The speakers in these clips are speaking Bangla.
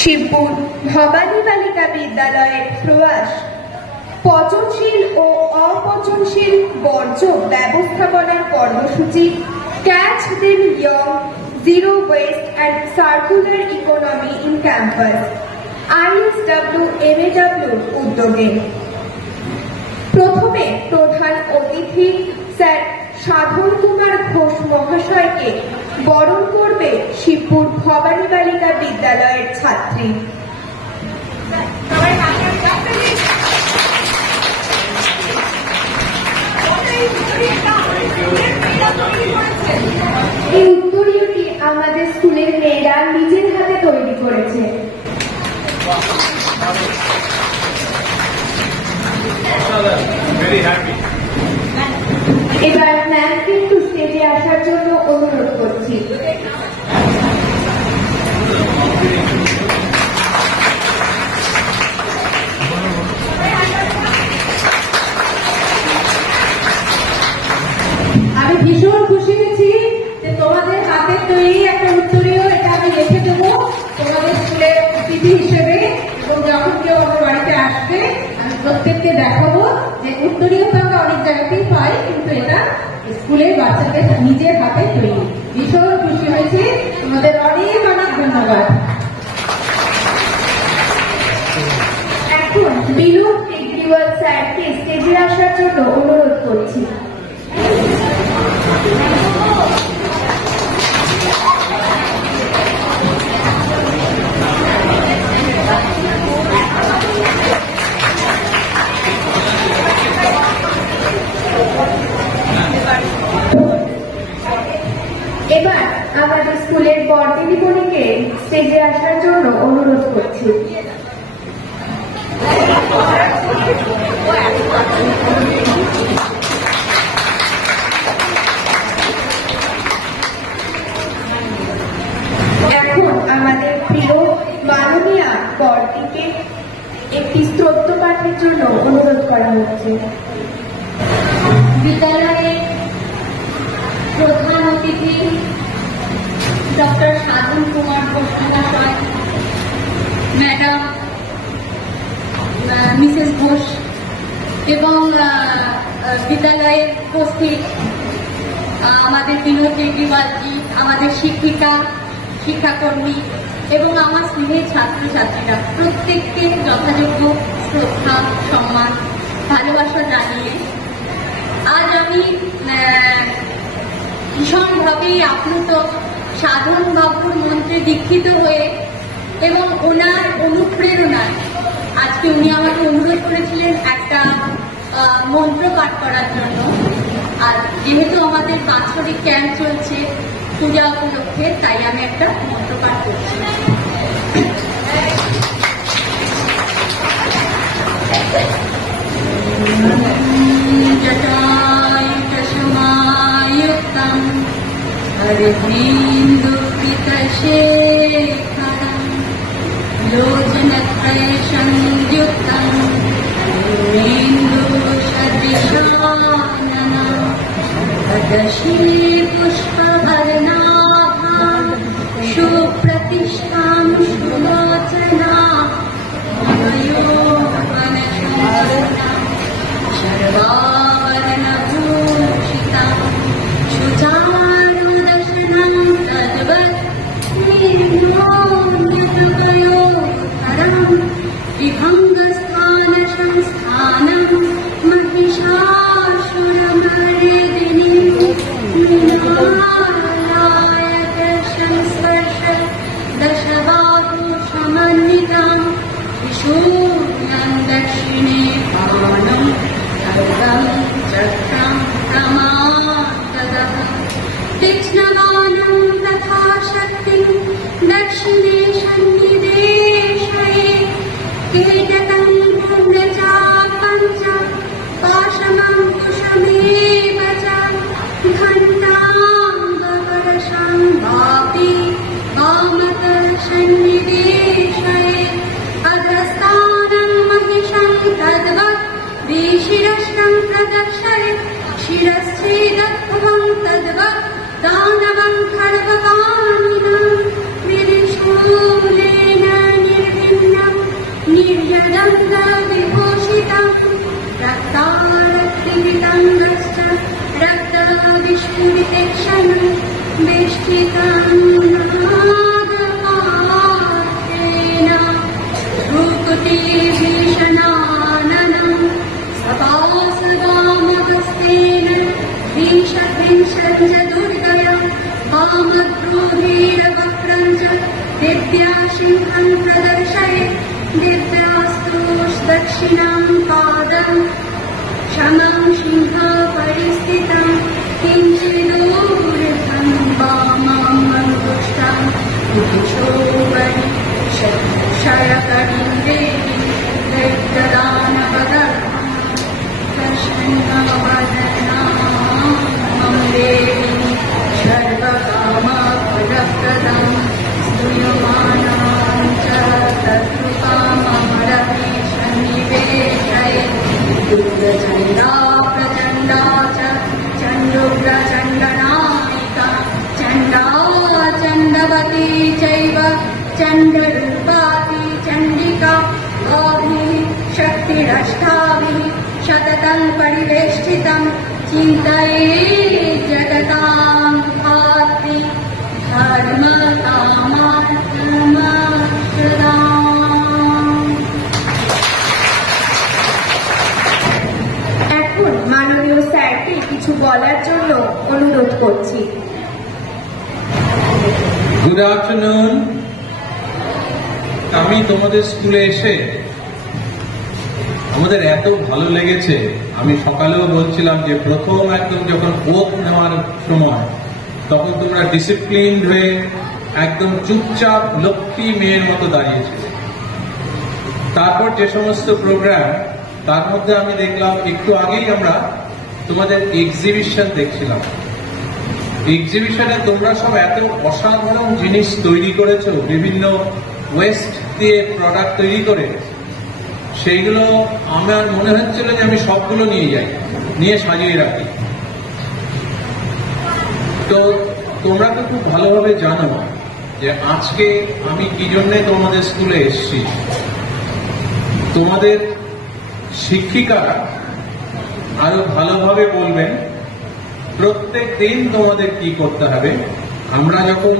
শিবপুর ভবানী বালিকা বিদ্যালয়ের প্রয়াস পচনশীল ও অপচনশীল বর্জ্য ব্যবস্থাপনার কর্মসূচি catch them young zero West and circular economy in campus ISW-MAW উদ্যোগে প্রথমে প্রধান অতিথি স্যার সাধন কুমার ঘোষ মহাশয়কে বরণ করবে শিবপুর ভবানী বালিকা বিদ্যালয়ের ছাত্রী। এই উত্তরীয়টি আমাদের স্কুলের মেয়েরা নিজের হাতে তৈরি করেছে। এবার ম্যামকে একটু স্টেজে আসার জন্য অনুরোধ করছি। আমি ভীষণ খুশি হয়েছি যে তোমাদের হাতের তৈরি একটা উত্তরীয় এটা আমি রেখে দেবো তোমাদের স্কুলের অতিথি হিসেবে, এবং যখন কেউ আমার বাড়িতে আসবে আমি প্রত্যেককে দেখাবো যে উত্তরীয় তো আমরা অনেক জায়গাতেই পাই, কিন্তু এটা স্কুলের বাচ্চাদের নিজের হাতে তৈরি। ভীষণ খুশি হয়েছি, তোমাদের অনেক অনেক ধন্যবাদ। এখন বিনোদ কেজরিওয়াল স্যারকে স্টেজে আসার জন্য অনুরোধ করছি। এবার আমাদের স্কুলের বরদিনীমণিকে স্টেজে আসার জন্য অনুরোধ করছি। এখন আমাদের প্রিয় মাননীয়া বরদিকে একটি স্তোত্র পাঠের জন্য অনুরোধ করা হচ্ছে। বিদ্যালয়ের প্রধান অতিথি ডক্টর সাধন কুমার ঘোষ মহাশয়, ম্যাডাম মিসেস ঘোষ এবং বিদ্যালয়ের উপস্থিত আমাদের বিনোদ কেজরিওয়ালজি, আমাদের শিক্ষিকা শিক্ষাকর্মী এবং আমার স্কুলের ছাত্রছাত্রীরা, প্রত্যেককে যথাযোগ্য শ্রদ্ধা সম্মান ভালোবাসা জানিয়ে আজ আমি ভীষণভাবেই আপ্লুত সাধন বাবুর মন্ত্রে দীক্ষিত হয়ে এবং ওনার অনুপ্রেরণায় আজকে উনি আমাকে অনুরোধ করেছিলেন একটা মন্ত্র পাঠ করার জন্য। আর যেহেতু আমাদের বাৎসরিক ক্যাম্প চলছে পূজা উপলক্ষে, তাই আমি একটা মন্ত্র পাঠ করছি। जटायुतसमायुक्तं हरिन्द्रकृतशेखरं लोचनत्रयसंयुक्तं इन्दुसदृशाननं तदशी पुष्पवर्णाभां सुप्रतिष्ठां सुलोचना सर्वाभरणभूषितं शुचारुदर्शनं तद्वत् निर्मोह्यतपयोधरं विभङ्गस्थानसंस्थानं महिषासुरमर्दिनीं मृणालयदर्शनस्पर्श दशबाहुसमन्वितां विशून्यं दक्षिणे पानं सर्वं चक्रं प्रमादः तीक्ष्णबाणं तथा शक्तिं दक्षिणे सन्निवेशये कीटकं पुण्यचापं च पाशमङ्कुशमेव च घण्टां वरशं वापि वामतः सन्निवेशये अधस्थानं महिषं तद्वत् विशिरष्टं प्रदर्शय शिरश्चेदभवं तद्वत् दानवं खर्वकामिनं विनिशूलेन विभूषितं रक्तारक्तिविलङ्गश्च रक्तादिष्पुरितेक्षणं वेष्टितं नागपात्रेण भ्रूकुटिभीषणाननं सपासदामहस्तेन विंशत्रिंशत् च दुर्गयं वामद्रोहीरवक्त्रं च दिव्यासिंहं प्रदर्शयेत् दिव्यास्तुष्दक्षिणां पादं क्षमं सिंहपरिस्थितं किञ्चिदूर्ध्वं वामम् अङ्गुष्ठं कुटिशोपरि शयकरीं देवीं दैत्यदानवदर्भं प्रसन्नवदनां मम देवीं सर्वकामफलप्रदं स्तूयमानां च तत्कृपामरभीषन्निवेशये दुर्गचण्डा प्रचण्डा च चण्डोग्रचण्डनायिका चण्डा चण्डवती चैव चण्डरूपाति चण्डिका आभिः शक्तिरष्टाभिः सततं परिवेष्टितं चिन्तये जगतां भाति এখন মাননীয় স্যারকে কিছু বলার জন্য অনুরোধ করছি। Good afternoon. আমি তোমাদের স্কুলে এসে আমাদের এত ভালো লেগেছে, আমি সকালেও বলছিলাম যে প্রথম একদম যখন ওত নেওয়ার সময় তখন তোমরা ডিসিপ্লিন হয়ে একদম চুপচাপ লক্ষ্মী মেয়ের মতো দাঁড়িয়েছিলে। তারপর যে সমস্ত প্রোগ্রাম, তার মধ্যে আমি দেখলাম একটু আগেই আমরা তোমাদের এক্সিবিশন দেখছিলাম। এক্সিবিশনে তোমরা সব এত অসাধারণ জিনিস তৈরি করেছো, বিভিন্ন ওয়েস্ট দিয়ে প্রোডাক্ট তৈরি করে, সেইগুলো আমার মনে হচ্ছিল যে আমি সবগুলো নিয়ে যাই, নিয়ে সাজিয়ে রাখি। তো তোমরা তো খুব ভালোভাবে জানো যে আজকে আমি কি জন্যে তোমাদের স্কুলে এসেছি। তোমাদের শিক্ষিকারা আরো ভালোভাবে বলবেন প্রত্যেক দিন তোমাদের কি করতে হবে। আমরা যখন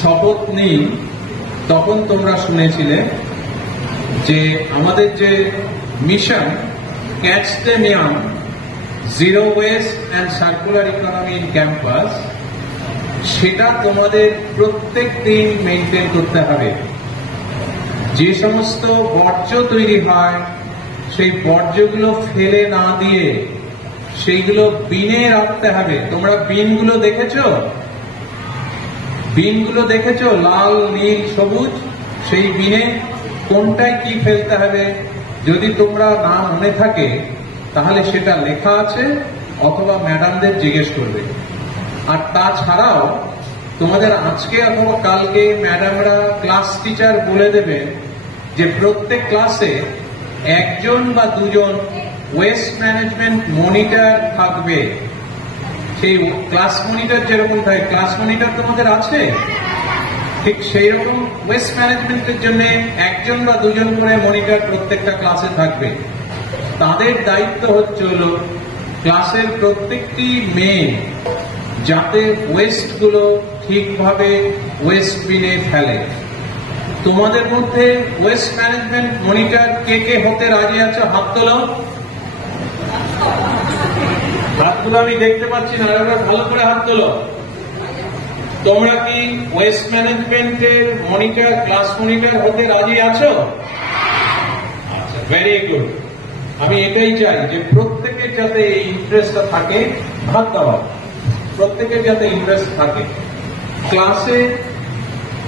শপথ নিই তখন তোমরা শুনেছিলে যে আমাদের যে মিশন ক্যাচ দ্য নিয়ম, zero West and circular economy in campus, সেটা তোমাদের প্রত্যেক দিন মেনটেন করতে হবে। যে সমস্ত বর্জ্য তৈরি হয় সেই বর্জ্যগুলো ফেলে না দিয়ে সেইগুলো বিনে রাখতে হবে। তোমরা বিনগুলো দেখেছো? বিনগুলো দেখেছো লাল, নীল, সবুজ? সেই বিনে কোনটায় কি ফেলতে হবে যদি তোমরা না মনে থাকে তাহলে সেটা লেখা আছে, অথবা ম্যাডামদের জিজ্ঞেস করবে। আর তাছাড়াও তোমাদের আজকে অথবা কালকে ম্যাডামরা ক্লাস টিচার বলে দেবে যে প্রত্যেক ক্লাসে একজন বা দুজন ওয়েস্ট ম্যানেজমেন্ট মনিটর থাকবে। সেই ক্লাস মনিটর যেরকম থাকে, ক্লাস মনিটর তোমাদের আছে, ঠিক সেই রকম ওয়েস্ট ম্যানেজমেন্টের জন্য একজন বা দুজন করে মনিটর প্রত্যেকটা ক্লাসে থাকবে। তাদের দায়িত্ব হচ্ছে হলো ক্লাসের প্রত্যেকটি মেয়ে যাতে ওয়েস্ট গুলো ঠিকভাবে ওয়েস্ট বিনে ফেলে। তোমাদের মধ্যে ওয়েস্ট ম্যানেজমেন্ট মনিটর কে কে হতে রাজি আছে? হাত তোলো। হাতগুলো আমি দেখতে পাচ্ছি না, ভালো করে হাত তোলো। তোমরা কি ওয়েস্ট ম্যানেজমেন্টের মনিটর, ক্লাস মনিটর হতে রাজি আছো? আচ্ছা, ভেরি গুড। আমি এটাই চাই যে প্রত্যেকের যাতে এই ইন্টারেস্টটা থাকে। হাত দেওয়া, প্রত্যেকের যাতে ইন্টারেস্ট থাকে। ক্লাসে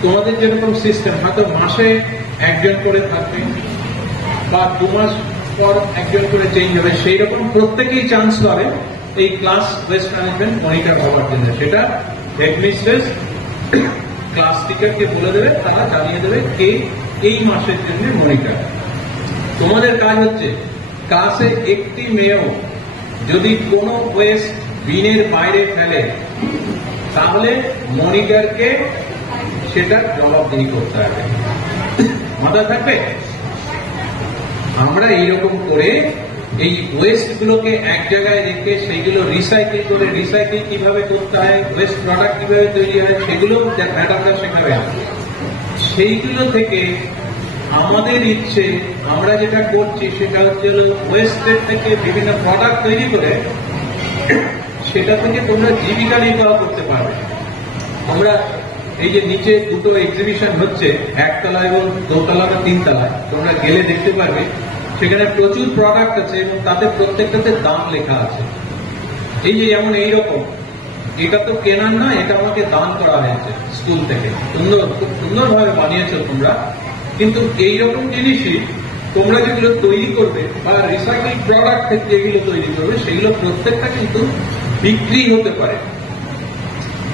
তোমাদের যেরকম সিস্টেম, হয়তো মাসে একজন করে থাকবে বা 2 মাস পর একজন করে চেঞ্জ হবে, সেই রকম প্রত্যেকেই চান্স পাবে এই ক্লাস ওয়েস্ট ম্যানেজমেন্ট মনিটর হওয়ার জন্য। সেটা হেডমিস্ট্রেস ক্লাস টিচারকে বলে দেবে, তারা জানিয়ে দেবে কে এই মাসের জন্য মনিটর। তোমাদের কাজ হচ্ছে ক্লাসে একটি মেয়েও যদি কোনো ওয়েস্ট বিনের বাইরে ফেলে তাহলে মনিটরকে সেটা জবাবদিহি করতে হবে। মাথায় থাকবে? আমরা এইরকম করে এই ওয়েস্ট গুলোকে এক জায়গায় রেখে সেইগুলো রিসাইকেল করে, রিসাইকেল কিভাবে করতে হয়, ওয়েস্ট প্রোডাক্ট কিভাবে তৈরি হয়, সেগুলো ম্যাডামরা শেখাবে। সেইগুলো থেকে আমাদের ইচ্ছে, আমরা যেটা করছি সেটা হচ্ছে ওয়েস্টের থেকে বিভিন্ন প্রোডাক্ট তৈরি করে সেটা থেকে তোমরা জীবিকা নির্বাহ করতে পারবে। আমরা এই যে নিচে দুটো এক্সিবিশন হচ্ছে, একতলা এবং দোতলা বা তিনতলায়, তোমরা গেলে দেখতে পারবে সেখানে প্রচুর প্রোডাক্ট আছে এবং তাতে প্রত্যেকটাতে দাম লেখা আছে। এই যে যেমন এইরকম, এটা তো কেনার না, এটা আমাকে দান করা হয়েছে স্কুল থেকে, সুন্দর, খুব সুন্দরভাবে বানিয়েছো তোমরা। কিন্তু এইরকম জিনিসই তোমরা যেগুলো তৈরি করবে বা রিসাইকেল প্রোডাক্ট থেকে যেগুলো তৈরি করবে সেগুলো প্রত্যেকটা কিন্তু বিক্রি হতে পারে।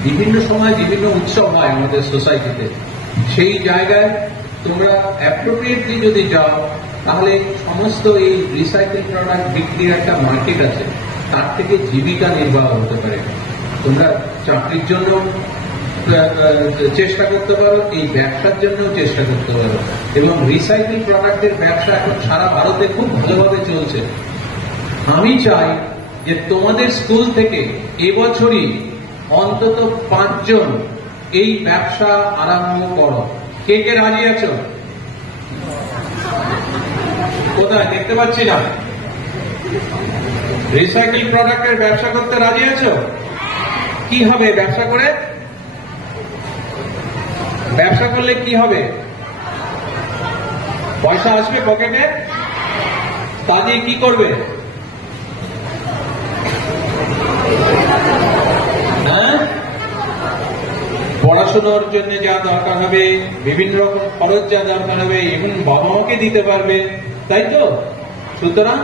বিভিন্ন সময় বিভিন্ন উৎসব হয় আমাদের সোসাইটিতে, সেই জায়গায় তোমরা অ্যাপ্রোপ্রিয়েটলি যদি যাও তাহলে সমস্ত এই রিসাইকেল প্রোডাক্ট বিক্রির একটা মার্কেট আছে, তার থেকে জীবিকা নির্বাহ হতে পারে। তোমরা চাকরির জন্য চেষ্টা করতে পারো, এই ব্যবসার জন্য চেষ্টা করতে পারো। এবং রিসাইকেল প্রোডাক্টের ব্যবসা এখন সারা ভারতে খুব ভালোভাবে চলছে। আমি চাই যে তোমাদের স্কুল থেকে এবছরই অন্তত 5 জন এই ব্যবসা আরম্ভ করো। কে কে রাজি আছো? কোথায় দেখতে পাচ্ছি না? রিসাইকেল প্রোডাক্টের ব্যবসা করতে রাজি আছো? কি হবে ব্যবসা করে? ব্যবসা করলে কি হবে? পয়সা আসবে পকেটে, তা দিয়ে কি করবে? পড়াশোনার জন্য যা দরকার হবে, বিভিন্ন রকম খরচ যা দরকার হবে, এবং বাবা মাকে দিতে পারবে, তাই তো? সুতরাং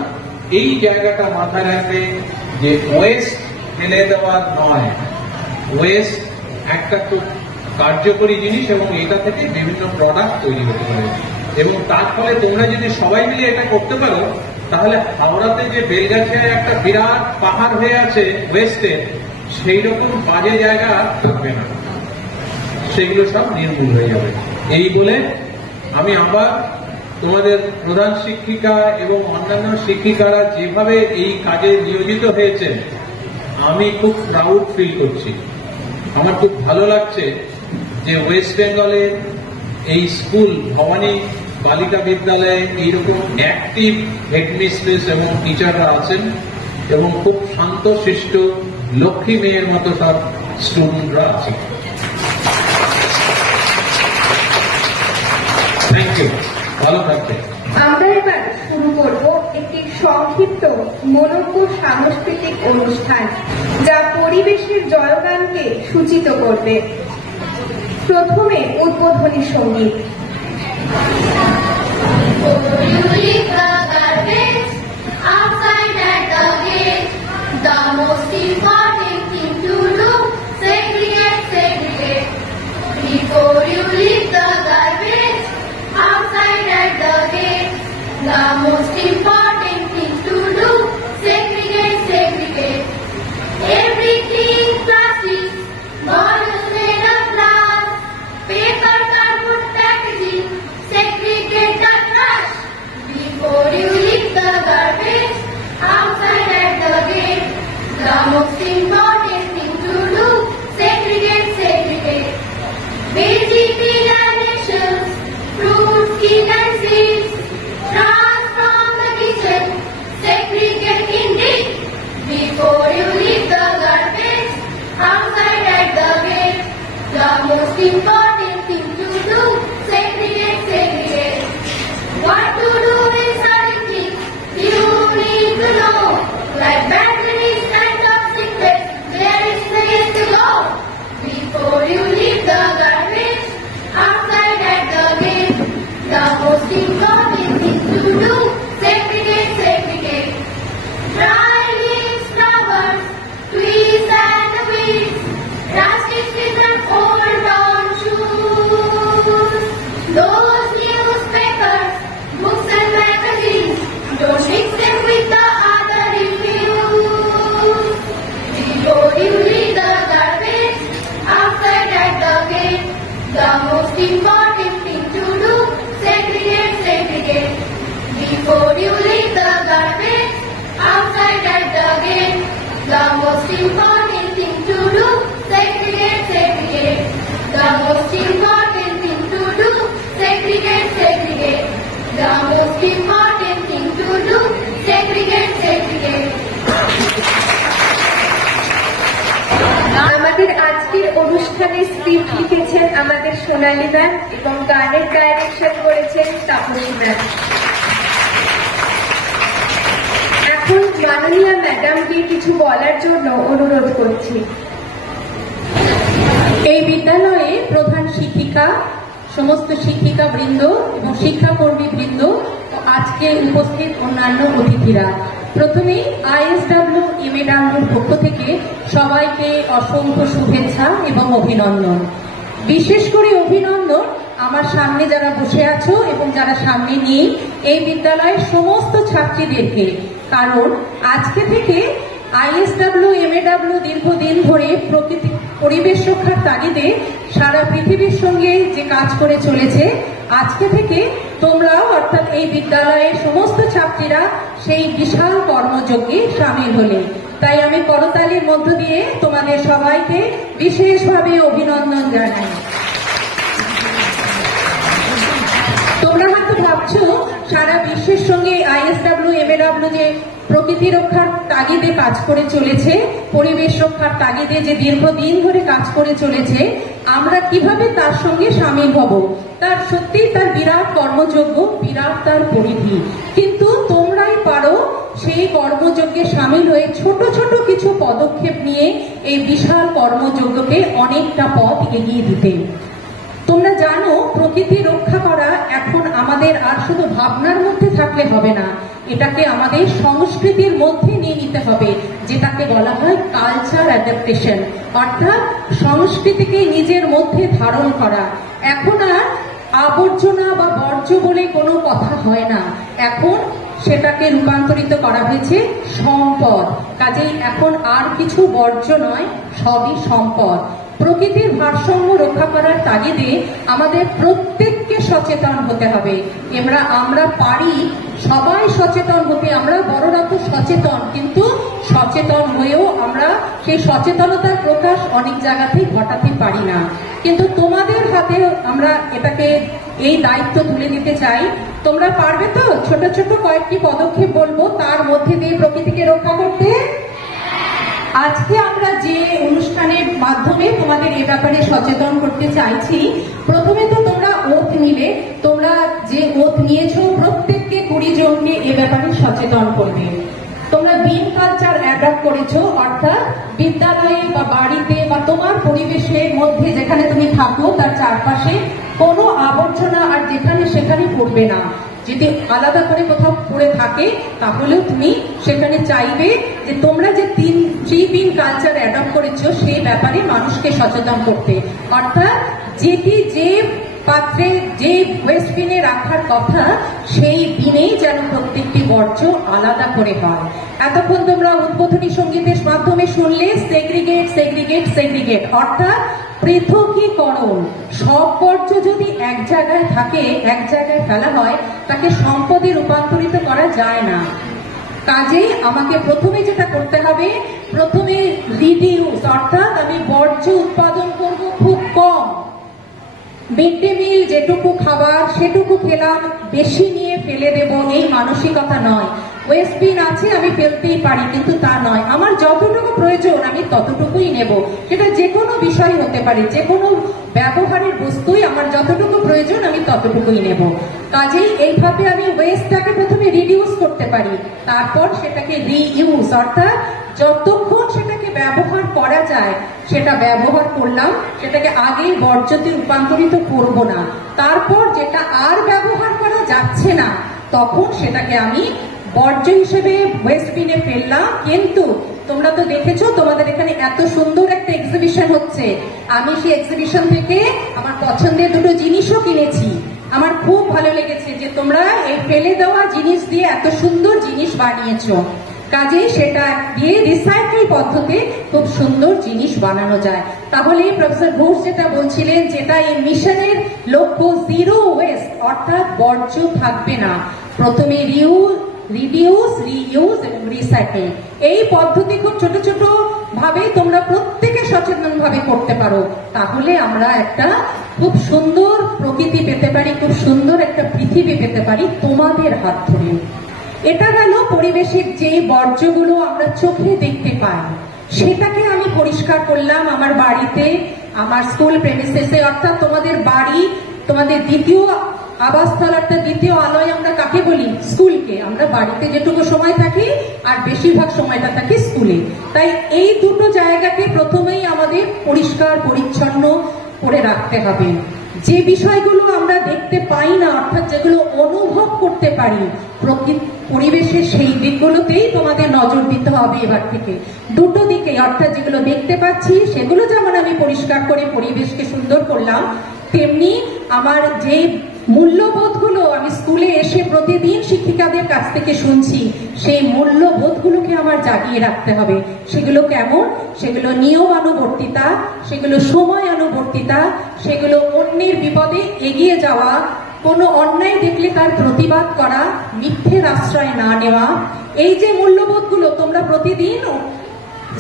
এই জায়গাটা মাথায় রাখবে যে ওয়েস্ট ফেলে দেওয়ার নয়, ওয়েস্ট একটা খুব কার্যকরী জিনিস এবং এটা থেকে বিভিন্ন প্রোডাক্ট তৈরি হতে পারে। এবং তার ফলে তোমরা যদি সবাই মিলে এটা করতে পারো তাহলে হাওড়াতে যে বেলগাছিয়ায় একটা বিরাট পাহাড় হয়ে আছে ওয়েস্টে, সেই রকম বাজে জায়গা থাকবে না, সেগুলো সব নির্মূল হয়ে যাবে। এই বলে আমি আবার তোমাদের প্রধান শিক্ষিকা এবং অন্যান্য শিক্ষিকারা যেভাবে এই কাজে নিয়োজিত হয়েছে, আমি খুব প্রাউড ফিল করছি। আমার খুব ভালো লাগছে যে ওয়েস্ট বেঙ্গলে এই স্কুল ভবানী বালিকা বিদ্যালয়ে এইরকম অ্যাক্টিভ হেডমিস্ট্রেস এবং টিচাররা আছেন এবং খুব শান্ত শিষ্ট লক্ষ্মী মেয়ের মতো সব স্টুডেন্টরা আছে। থ্যাংক ইউ, ভালো থাকবে। আমরা এবার শুরু করব একটি সংক্ষিপ্ত মনোজ্ঞ সাংস্কৃতিক অনুষ্ঠান, যা পরিবেশের জয়গানকে সূচিত করবে। প্রথমে উদ্বোধনী সঙ্গীত। Before you leave the garbage outside at the gate, the most important thing to do, segregate, segregate. Everything plastic, bottles made of glass, paper, cardboard packaging, segregate the trash. Before you leave the garbage outside at the gate, the most important thing to do, segregate, segregate. Vegetarians, fruits, skin and seeds, trash from the kitchen, segregate indeed. Before you leave the garbage outside at the gate, the most important thing to do, segregate, segregate. What to do in certain things, you need to know. Like batteries and toxic waste, there is place to go. Before you leave the garbage outside at the gate, the most important thing to do, segregate, segregate. Dry leaves, flowers, trees and weeds, plastic sticks and old torn shoes. Those newspapers, books and magazines, don't mix them with the other reviews. Before you leave the garbage outside at the gate, the most important thing to do, segregate, segregate. Before script লিখেছেন আমাদের সোনালী ম্যাম এবং গানের ডাইরেকশন করেছেন তাপসী ম্যাম। এখন মাননীয়া ম্যাডামকে কিছু বলার জন্য অনুরোধ করছি। এই বিদ্যালয়ে প্রধান শিক্ষিকা, সমস্ত শিক্ষিকা বৃন্দ এবং শিক্ষাকর্মী বৃন্দ, আজকে উপস্থিত অন্যান্য অতিথিরা, প্রথমেই ISW MAWর পক্ষ থেকে সবাইকে অসংখ্য শুভেচ্ছা এবং অভিনন্দন। বিশেষ করে অভিনন্দন আমার সামনে যারা বসে আছো এবং যারা সামনে নেই এই বিদ্যালয়ের সমস্ত ছাত্রীদেরকে, কারণ আজকে থেকে ISW MAW দীর্ঘদিন ধরে পরিবেশ রক্ষার তাগিদে সারা পৃথিবীর সঙ্গে যে কাজ করে চলেছে, আজকে থেকে তোমরাও অর্থাৎ এই বিদ্যালয়ের সমস্ত ছাত্রীরা সেই বিশাল কর্মযজ্ঞে সামিল হলে। তাই আমি করতালির মধ্য দিয়ে তোমাদের সবাইকে বিশেষভাবে অভিনন্দন জানাই। তোমরা হয়তো ভাবছো সারা বিশ্বের সঙ্গে ISW MAW যে প্রকৃতি রক্ষার তাগিদে কাজ করে চলেছে, পরিবেশ রক্ষার তাগিদে যে দীর্ঘদিন ধরে কাজ করে চলেছে, আমরা কিভাবে তার সঙ্গে সামিল হব। তার সত্যি তার বিরাট কর্মযজ্ঞ, বিরাট তার পরিধি, কিন্তু তোমরাই পারো সেই কর্মযজ্ঞে সামিল হয়ে ছোট ছোট কিছু পদক্ষেপ নিয়ে এই বিশাল কর্মযজ্ঞকে অনেকটা পথ এগিয়ে দিতে। তোমরা জানো প্রকৃতি রক্ষা করা এখন আমাদের আর শুধু ভাবনার মধ্যে থাকলে হবে না, এটাকে আমাদের সংস্কৃতির মধ্যে নিয়ে নিতে হবে, যেটাকে বলা হয় কালচার অ্যাডাপ্টেশন, অর্থাৎ সংস্কৃতিকে নিজের মধ্যে ধারণ করা। এখন আর আবর্জনা বা বর্জ্য বলে কোনো কথা হয় না, এখন সেটাকে রূপান্তরিত করা হয়েছে সম্পদ। কাজেই এখন আর কিছু বর্জ্য নয়, সবই সম্পদ। প্রকৃতির ভারসাম্য রক্ষা করার তাগিদে আমাদের প্রত্যেককে সচেতন হতে হবে। আমরা পারি সবাই সচেতন হতে, আমরা বড়রা তো সচেতন, কিন্তু সচেতন হয়েও আমরা সেই সচেতনতার প্রকাশ অনেক জায়গাতেই ঘটাতে পারি না। কিন্তু তোমাদের হাতে আমরা এটাকে এই দায়িত্ব তুলে দিতে চাই। তোমরা পারবে তো? ছোট ছোট কয়েকটি পদক্ষেপ বলবো, তার মধ্যে দিয়ে প্রকৃতিকে রক্ষা করতে। আজকে আমরা যে অনুষ্ঠানের মাধ্যমে তোমাদের এ ব্যাপারে সচেতন করতে চাইছি, প্রথমে তো তোমরা ওথ নিলে, তোমরা যে ওথ নিয়েছো প্রত্যেককে 20 জনকে এ ব্যাপারে সচেতন করবে। তোমরা বিন কালচার অ্যাডাপ্ট করেছো, অর্থাৎ বিদ্যালয়ে বা বাড়িতে বা তোমার পরিবেশের মধ্যে যেখানে তুমি থাকো তার চারপাশে কোনো আবর্জনা আর যেখানে সেখানে পড়বে না। যদি আলাদা করে কোথাও পড়ে থাকে তাহলেও তুমি সেখানে চাইবে যে তোমরা যে 3 বিন কালচার অ্যাডপ্ট করেছো সেই ব্যাপারে মানুষকে সচেতন করতে, অর্থাৎ যেটি যে পাত্রে যে ওয়েস্ট বিনে রাখার কথা সেই বিনেই যেন প্রত্যেকটি বর্জ্য আলাদা করে হয়। এতক্ষণ তোমরা উদ্বোধনী সঙ্গীতের মাধ্যমে শুনলে সেগ্রিগেট সেগ্রিগেট সেগ্রিগেট, অর্থাৎ পৃথকীকরণ। সব বর্জ্য যদি এক জায়গায় থাকে, এক জায়গায় ফেলা হয়, তাকে সম্পদে রূপান্তরিত করা যায় না। কাজেই আমাকে প্রথমে যেটা করতে হবে, প্রথমে রিডিউস, অর্থাৎ আমি বর্জ্য উৎপাদন করব খুব কম। মিড ডে মিল যেটুকু খাবার সেটুকু খেলাম, বেশি নিয়ে ফেলে দেব এই মানসিকতা নয়। ওয়েস্ট বিন আছে আমি ফেলতেই পারি, কিন্তু তা নয়। আমার যতটুকু প্রয়োজন আমি ততটুকুই নেব। সেটা যে কোনো বিষয় হতে পারে, যে কোনো ব্যবহারের বস্তুই আমার যতটুকু প্রয়োজন আমি ততটুকুই নেব। কাজেই এইভাবে আমি ওয়েস্টটাকে প্রথমে রিডিউস করতে পারি, তারপর সেটাকে রিইউজ, অর্থাৎ যতক্ষণ সেটাকে ব্যবহার করা যায় সেটা ব্যবহার করলাম, সেটাকে আগে বর্জ্যতে রূপান্তরিত করব না। তারপর যেটা আর ব্যবহার করা যাচ্ছে না তখন সেটাকে আমি বর্জ্য হিসেবে ওয়েস্ট বিনে ফেললাম। কিন্তু তোমরা তো দেখেছো তোমাদের এখানে এত সুন্দর একটা এক্সিবিশন হচ্ছে, আমি সেই এক্সিবিশন থেকে আমার পছন্দের 2টো জিনিসও কিনেছি। আমার খুব ভালো লেগেছে যে তোমরা এই ফেলে দেওয়া জিনিস দিয়ে এত সুন্দর জিনিস বানিয়েছো। কাজেই সেটা দিয়ে রিসাইকেল পদ্ধতিতে খুব সুন্দর জিনিস বানানো যায়। তাহলে প্রফেসর ঘোষ যেটা বলছিলেন, যেটা এই মিশনের লক্ষ্য, 0 ওয়েস্ট, অর্থাৎ বর্জ্য থাকবে না। প্রথমে রিডিউস, রিইউজ এবং রিসাইকেল, এই পদ্ধতি খুব ছোট ছোট ভাবে তোমরা প্রত্যেকে সচেতন ভাবে করতে পারো, তাহলে আমরা একটা খুব সুন্দর প্রকৃতি পেতে পারি, খুব সুন্দর একটা পৃথিবী পেতে পারি তোমাদের হাত ধরে। এটা গেল পরিবেশের যে বর্জ্যগুলো আমরা চোখে দেখতে পাই, সেটাকে আমি পরিষ্কার করলাম আমার বাড়িতে, আমার স্কুল প্রেমিসেসে, অর্থাৎ তোমাদের বাড়ি, তোমাদের দ্বিতীয় আবাসস্থল অর্থাৎ দ্বিতীয় আলয় আমরা কাকে বলি? স্কুলকে। আমরা বাড়িতে যেটুকু সময় থাকি আর বেশিরভাগ সময়টা থাকি স্কুলে। তাই এই দুটো জায়গাকে প্রথমেই আমাদের পরিষ্কার পরিচ্ছন্ন করে রাখতে হবে। যে বিষয়গুলো আমরা দেখতে পাই না, অর্থাৎ যেগুলো অনুভব করতে পারি পরিবেশের, সেই দিকগুলোতেই তোমাদের নজর দিতে হবে এবার থেকে। দুটো দিকে, অর্থাৎ যেগুলো দেখতে পাচ্ছি সেগুলো যেমন আমি পরিষ্কার করে পরিবেশকে সুন্দর করলাম, তেমনি আমার যে মূল্যবোধগুলো আমি স্কুলে এসে প্রতিদিন শিক্ষিকাদের কাছ থেকে শুনছি, সেই মূল্যবোধগুলোকে আমার জাগিয়ে রাখতে হবে। সেগুলো কেমন? সেগুলো নিয়মানুবর্তিতা, সেগুলো সময়ানুবর্তিতা, সেগুলো অন্যের বিপদে এগিয়ে যাওয়া, কোনো অন্যায় দেখলে তার প্রতিবাদ করা, মিথ্যের আশ্রয় না নেওয়া। এই যে মূল্যবোধগুলো তোমরা প্রতিদিন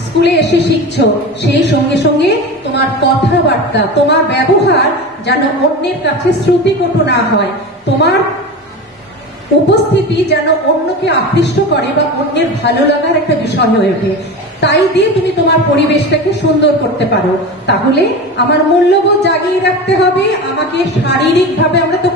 স্কুলে এসে শিখছো, সেই সঙ্গে সঙ্গে তোমার কথাবার্তা, তোমার ব্যবহার যেন অন্যের কাছে শ্রুতিকটু না হয়, তোমার উপস্থিতি যেন অন্যকে আকৃষ্ট করে বা অন্যের ভালো লাগার একটা বিষয় হয়ে ওঠে। তাই দিয়ে তুমি তোমার পরিবেশটাকে সুন্দর করতে পারো। তাহলে আমার মূল্যবোধ জাগিয়ে রাখতে হবে। আমাকে শারীরিকভাবে, আমরা তো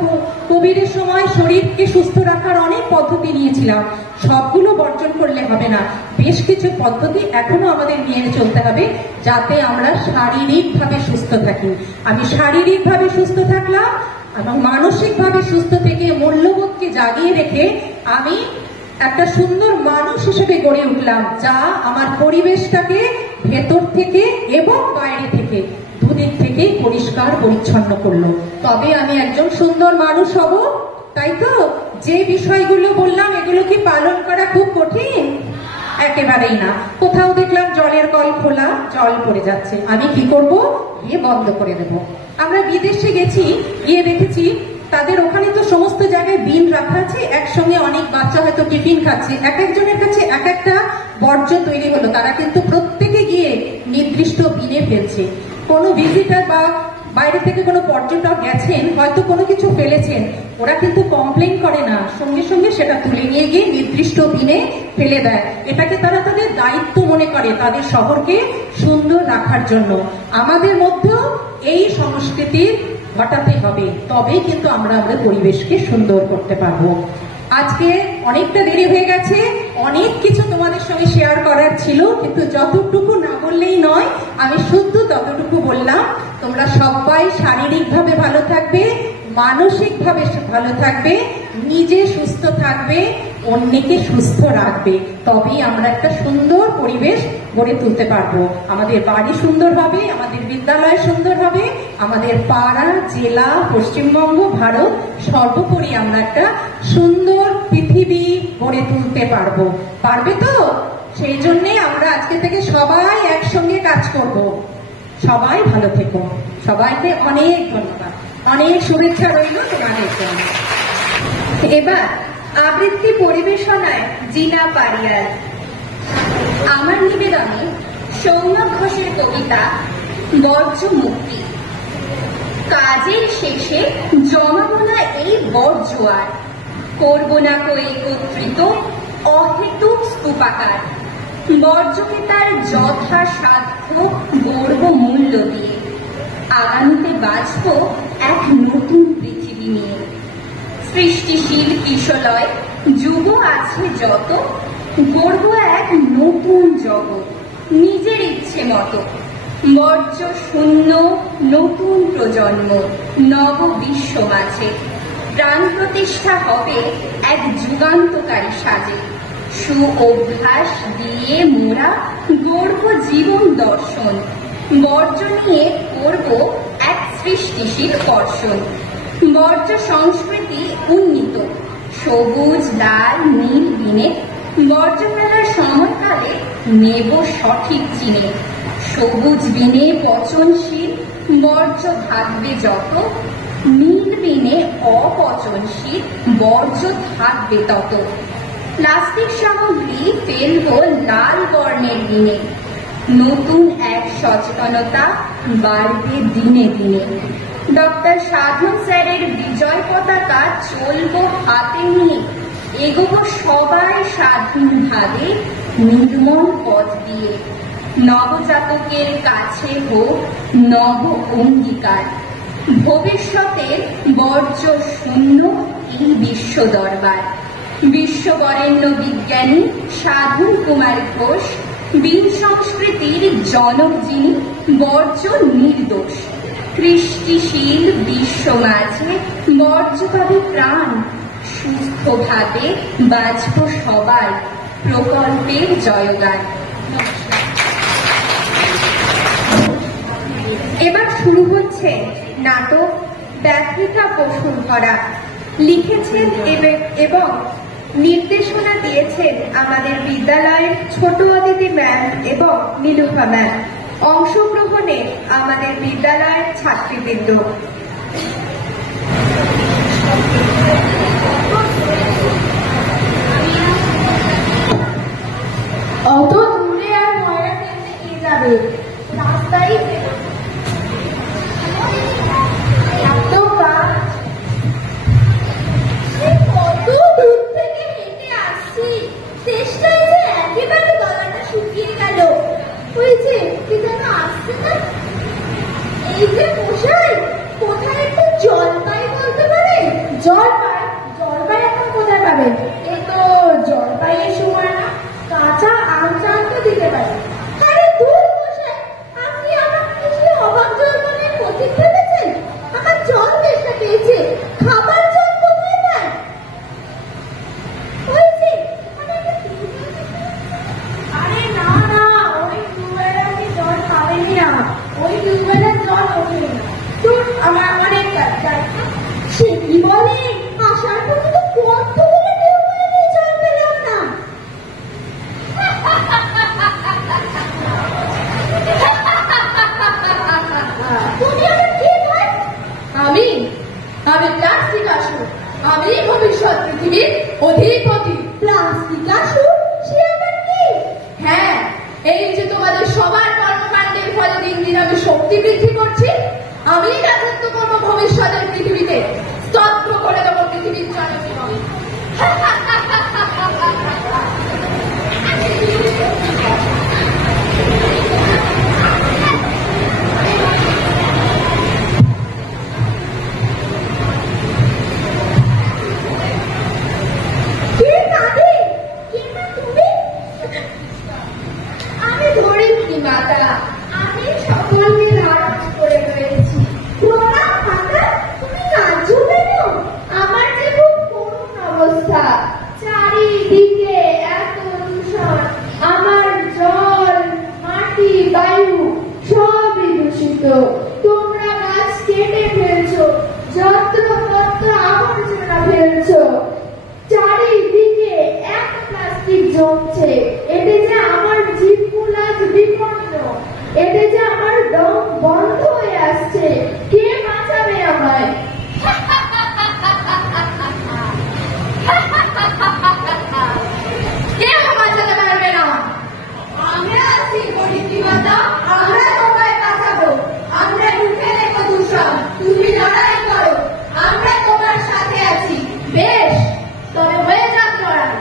কোভিডের সময় শরীরকে সুস্থ রাখার অনেক পদ্ধতি নিয়েছিলাম, সবগুলো বর্জন করলে হবে না। বেশ কিছু পদ্ধতি এখনো আমাদের নিয়ে চলতে হবে যাতে আমরা শারীরিকভাবে সুস্থ থাকি। আমি শারীরিকভাবে সুস্থ থাকলাম এবং মানসিকভাবে সুস্থ থেকে মূল্যবোধকে জাগিয়ে রেখে আমি একটা সুন্দর মানুষ হিসেবে গড়ে উঠলাম, যা আমার পরিবেশটাকে ভেতর থেকে এবং বাইরে থেকে দুদিক থেকেই পরিষ্কার পরিচ্ছন্ন করলো। তবে আমি একজন সুন্দর মানুষ হব। তাই তো? যে বিষয়গুলো বললাম এগুলো কি পালন করা খুব কঠিন? একেবারেই না। কোথাও দেখলাম জলের কল খোলা, জল পড়ে যাচ্ছে, আমি কি করব? গিয়ে বন্ধ করে দেব। আমরা বিদেশে গেছি, গিয়ে দেখেছি তাদের ওখানে তো সমস্ত জায়গায় বিন রাখা আছে, একসঙ্গে অনেক বাচ্চা হয়তো টিফিন খাচ্ছে, এক একজনের কাছে এক একটা বর্জ্য তৈরি হলো, তারা কিন্তু প্রত্যেকে গিয়ে নির্দিষ্ট বিনে ফেলছে। কোনো ভিজিটার বা বাইরে থেকে কোনো পর্যটক গেছেন, হয়তো কোনো কিছু ফেলেছেন, ওরা কিন্তু কমপ্লেন করে না, সঙ্গে সঙ্গে সেটা তুলে নিয়ে গিয়ে নির্দিষ্ট বিনে ফেলে দেয়। এটাকে তারা তাদের দায়িত্ব মনে করে তাদের শহরকে সুন্দর রাখার জন্য। আমাদের মধ্যেও এই সংস্কৃতি ঘটাতে হবে, তবেই কিন্তু আমরা আমাদের পরিবেশকে সুন্দর করতে পারবো। আজকে অনেকটা দেরি হয়ে গেছে, অনেক কিছু তোমাদের সঙ্গে শেয়ার করার ছিল, কিন্তু যতটুকু না বললেই নয়, আমি শুধু ততটুকু বললাম। তোমরা সবাই শারীরিকভাবে ভালো থাকবে, মানসিকভাবে ভালো থাকবে, নিজে সুস্থ থাকবে, অন্যকে সুস্থ রাখবে, তবেই আমরা একটা সুন্দর পরিবেশ গড়ে তুলতে পারবো। আমাদের বাড়ি সুন্দর হবে, আমাদের বিদ্যালয় সুন্দর হবে, আমাদের পাড়া, জেলা, পশ্চিমবঙ্গ, ভারত, সর্বোপরি আমরা একটা সুন্দর পৃথিবী গড়ে তুলতে পারবো। পারবে তো? সেই জন্যে আমরা আজকে থেকে সবাই একসঙ্গে কাজ করব। সবাই ভালো থেকো। সবাইকে অনেক ধন্যবাদ, অনেক শুভেচ্ছা রইল তোমাদের জন্য। এবার আবৃত্তি পরিবেশনায় জিনা পারিয়াল। আমার নিবেদনে সৌম্য ঘোষের কবিতা বর্জ্য মুক্তি। কাজের শেষে জমাবো না এই বর্জ্য আর, করবো না কো একত্রিত অহেতুক স্তূপাকার। বর্জ্যকে তার যথাসাধ্য গড়ব মূল্য দিয়ে, আগামীতে বাঁচব এক নতুন পৃথিবী নিয়ে। সৃষ্টিশীল কিশলয় যুগ আছে যত, গড়ব এক নতুন জগৎ নিজের ইচ্ছে মতো। বর্জ্য শূন্য নতুন প্রজন্ম, নব বিশ্ব মাঝে। প্রাণ প্রতিষ্ঠা হবে এক যুগান্তকারী সাজে। সু অভ্যাস দিয়ে মোরা গড়ব জীবন দর্শন, বর্জ্য নিয়ে করব এক সৃষ্টিশীল কর্ষণ। বর্জ্য সংস্কৃতি উন্নীত, সবুজ লাল নীল বিনে। বর্জ্য ফেলার সময়কালে নেব সঠিক চিনে। সবুজ বিনে পচনশীল বর্জ্য থাকবে যত, নীল বিনে অপচনশীল বর্জ্য থাকবে তত। প্লাস্টিক সামগ্রী ফেলব লাল বর্ণের বিনে, নতুন এক সচেতনতা বাড়বে দিনে দিনে। ডক্টর সাধন স্যারের বিজয় পতাকা চলবো হাতে নিয়ে, এগোবো সবাই স্বাধীনভাবে নির্মল পথ দিয়ে। নবজাতকের কাছে হোক নব অঙ্গীকার। ভবিষ্যতের বর্জ্য শূন্য এই বিশ্ব দরবার। বিশ্ববরেণ্য বিজ্ঞানী সাধন কুমার ঘোষ, বীর সংস্কৃতির জনক যিনি, বর্জ্য নির্দোষ। কৃষ্টিশীল বিশ্ব মাঝে বর্জ্য পাবে প্রাণ, সুস্থভাবে বাঁচব সবার প্রকল্পের জয়গান। এবার শুরু হচ্ছে নাটক ব্যথিতা বসুন্ধরা। লিখেছেন এবং নির্দেশনা দিয়েছেন আমাদের বিদ্যালয়ের ছোট অদিতি ম্যাম এবং নীলুফা ম্যাম। অংশগ্রহণে আমাদের বিদ্যালয়ের ছাত্রীবৃন্দ। অত দূরে আর ময়রা ফেলতে নিয়ে যাবে, রাস্তায় এত কাজ। কত দূর থেকে হেঁটে আসছি, চেষ্টায় যে একেবারে গলাটা শুকিয়ে গেল। ওই যে কি যেন আসছে না, এই যে মশাই, কোথায় একটু জলপাই বলতে পারে? জলপাই? জলপাই এখন কোথায় পাবেন? এই তো জলপাইয়ের সময় না, কাঁচা আম চাল তো দিতে পারে। আরে দূর মশাই, আপনি আমার কি অবাক জলপানের পথিক ভেবেছেন? আমার জল তেষ্টা পেয়েছে, খাবার জল কোথায় পায়? ওই যে আরে না না, ওই টিউবওয়েলে আপনি জল পাবেনই না, ওই টিউবওয়েলের জল ওঠেনি না। তোর আমার অনেক কাজ। সে কি বলে, আসার পথে তো কতগুলো টিউবওয়েলে জল পেলাম না। তুমি আমার কে ভাই? আমি প্লাস্টিক আসু, আমি ভবিষ্যৎ পৃথিবীর অধিপতি। প্লাস্টিক আসু? সে আবার কি? হ্যাঁ, এই যে তোমাদের সবার কর্মকাণ্ডের ফলে দিন দিন আমি শক্তি বৃদ্ধি করছি, আমি রাজত্ব করবো ভবিষ্যতের পৃথিবীতে, স্তব্ধ করে দেবো পৃথিবীর জনজীবন। আমি ধরিত্রী মাতা, আমি সকলকে নারাজ করে রয়েছি। প্রণাম মাতা, তুমি কাঁদছো কেন? আমার যে খুব করুণ অবস্থা, চারিদিকে এত দূষণ, আমার জল, মাটি, বায়ু সবই দূষিত। তোমরা গাছ কেটে ফেলছো, যত্রতত্র আবর্জনা ফেলছো, চারিদিকে এত প্লাস্টিক জমছে। এতে যে আমার জীবকুল আজ বিপন্ন, এতে যে আমার দম বন্ধ হয়ে আসছে। কে বাঁচাবে আমায়? কেউ বাঁচাতে পারবে না। আমরা আছি ধরিত্রী মাতা, আমরা তোমায় বাঁচাবো। আমরা উঠে দেখো দূষণ, তুমি লড়াই করো, আমরা তোমার সাথে আছি। বেশ, তবে হয়ে যাক লড়াই।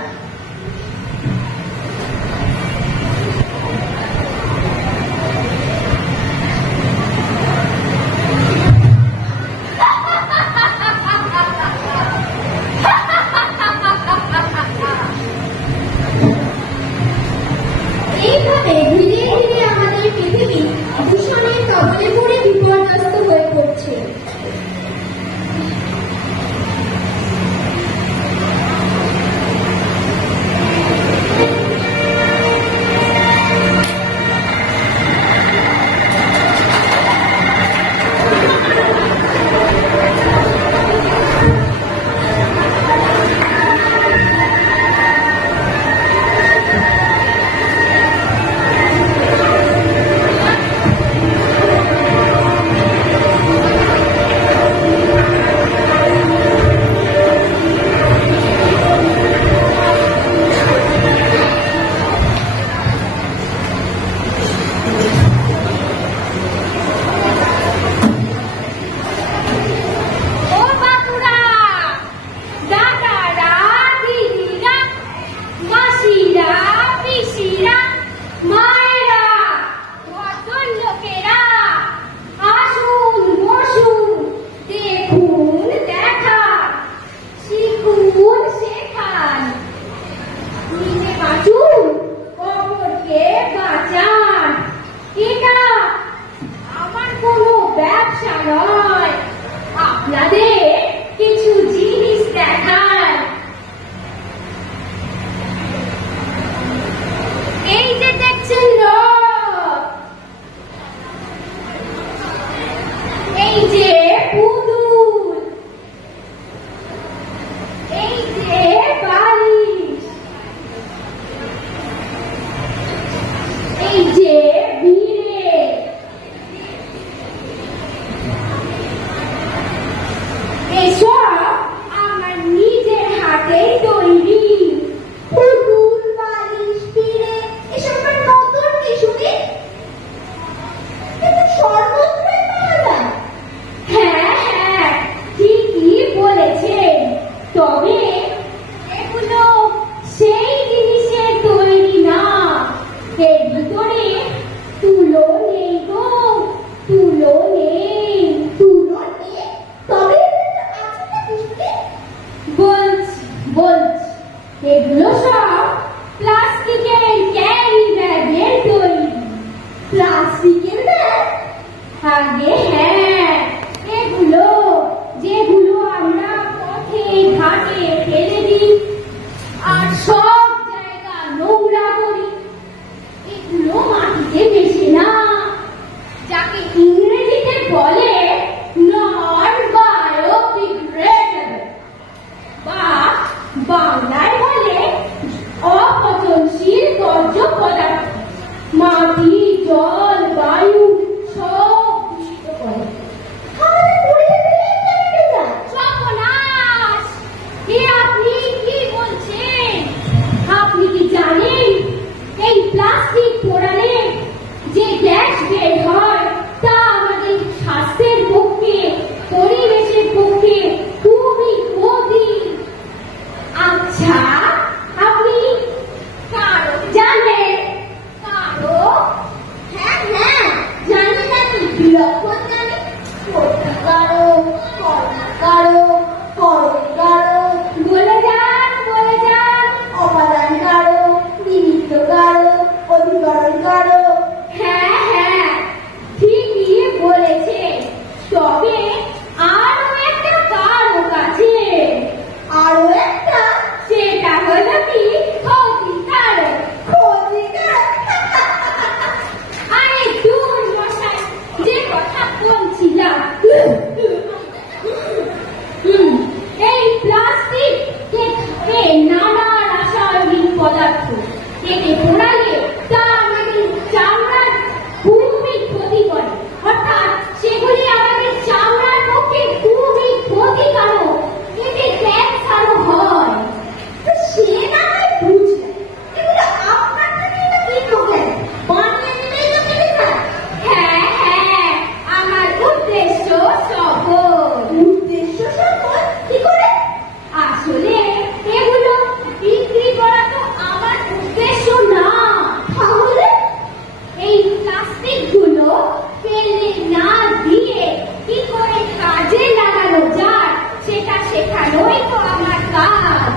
শেখানো যায় সেটা শেখানোই তো আমার কাজ।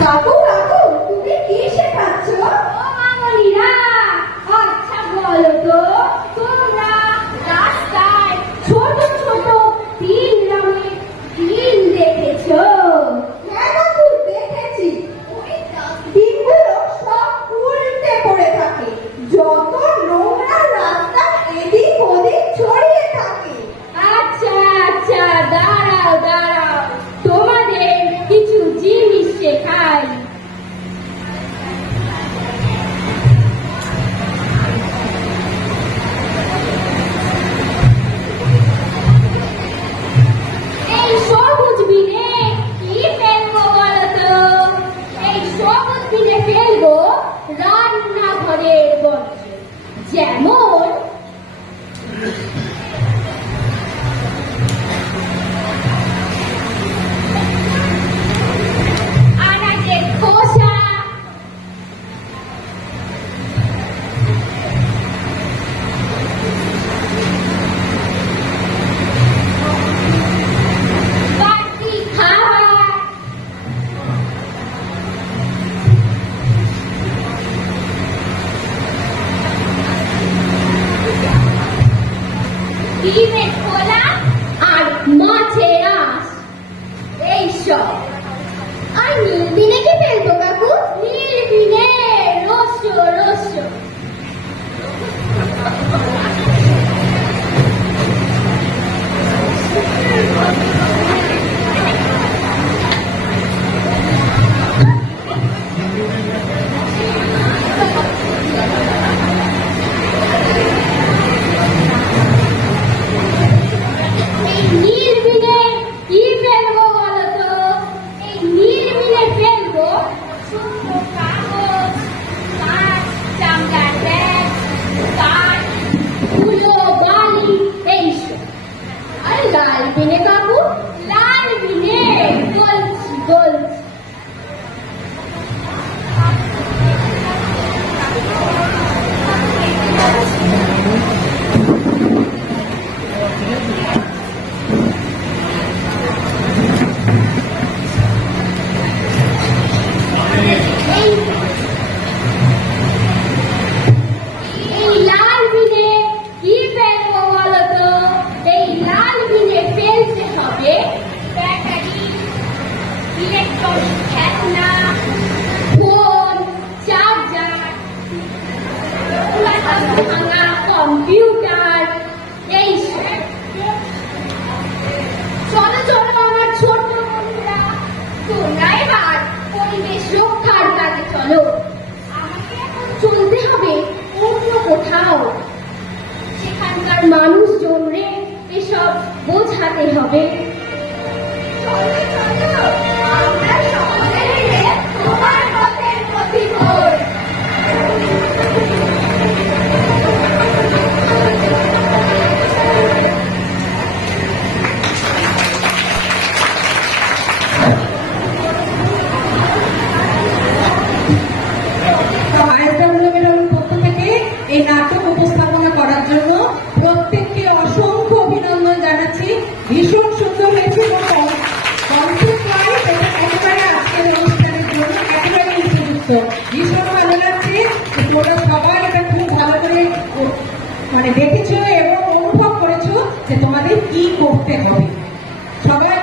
কাকু কাকু তুমি কি শেখাচ্ছ? ও মামনিরা, আচ্ছা বলো তো, তোমরা রাস্তায় ছোট ছোট 3 রঙের টিন দেখেছো? হ্যাঁ কাকু দেখেছি। ওই ডিমগুলো সব উল্টে পড়ে থাকে, যত নোংরা রাস্তা এদিক ওদিক ছড়িয়ে থাকে। আচ্ছা আচ্ছা, দাঁড়াও দাঁড়াও, তোমাদের কিছু জিনিস শেখাই। এই সবুজ বিনে কি ফেলবো বলো তো? এই সবুজ বিনে ফেলবো রান্নাঘরের বর্জ্য, যেমন আনাজের খোসা, বাড়তি খাবার, ডিমের খোলা আর মাছের আঁশ, এইসব। আর নীল দিনে কি ফেলবো কাকু? নীল দিনে রস্য রস্য। এই নীল দিনে কি ফেলবো বলো তো? এই নীল দিনে ফেলবো শুকনো কাগজ, কাঠ, চামড়ার ব্যাগ, কাঠ, ধুলো, বালি, এইসব। আর লাল দিনে কাকু? লাল দিনে গলছি গলছি। এই লাল বিনে কি ফেলবো বলো তো? এই লাল বিনে ফেলতে হবে ব্যাটারি, ইলেকট্রনিক খেলনা, ফোন, চার্জার, ভাঙা কম্পিউটার, এইসব। চলো চলো আমার ছোট বন্ধুরা, তোমরা এবার পরিবেশ রক্ষার কাজে চলো। আমাকে এখন চলতে হবে অন্য কোথাও, সেখানকার মানুষজনরে এসব বোঝাতে হবে। চলো চলো, আমরা সকলে মিলে তোমার পথের পথিকর। পক্ষ থেকে এই নাটক উপস্থাপনা করার জন্য প্রত্যেককে অসংখ্য অভিনন্দন জানাচ্ছি। ভীষণ সুন্দর হয়েছে এবং কনসেপ্ট ওয়াইজ এটা একেবারে আজকের অনুষ্ঠানের জন্য একেবারে উপযুক্ত। ভীষণ ভালো লাগছে, তোমরা সবাই এটা খুব ভালো করে দেখেছো এবং অনুভব করেছো যে তোমাদের কি করতে হবে। সবাই